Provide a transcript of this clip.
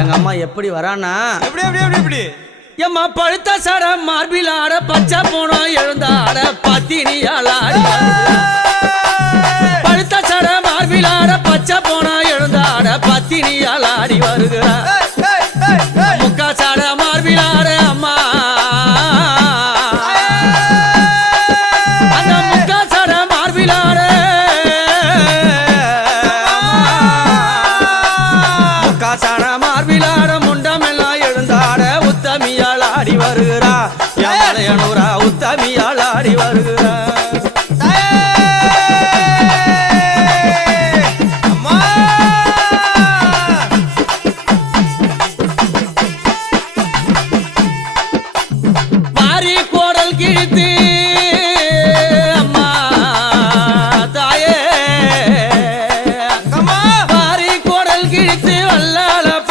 எங்க அம்மா எப்படி வரானா எப்படி எப்படி எப்படி எப்படி எம்மா பழுத்த சட மார்பில் ஆட பச்சை போனோம் எழுந்தாட பத்தினியால் ஆடி பழுத்த சட மார்பில் ஆட பச்சை போனோம் எழுந்தாட பத்தினியால் ஆடி வருகிறார் முக்கா சட மார்பில் ஆட அம்மா அந்த முக்கா சட மார்பில் ஆட முக்கா சட மார்பில் ஆட முண்டமெல்லாம் எழுந்தாட உத்தமியால் ஆடி வருகிறா யானையனூரா உத்தமியால் ஆடி வருகிறா மாறி கோடல் கிழித்து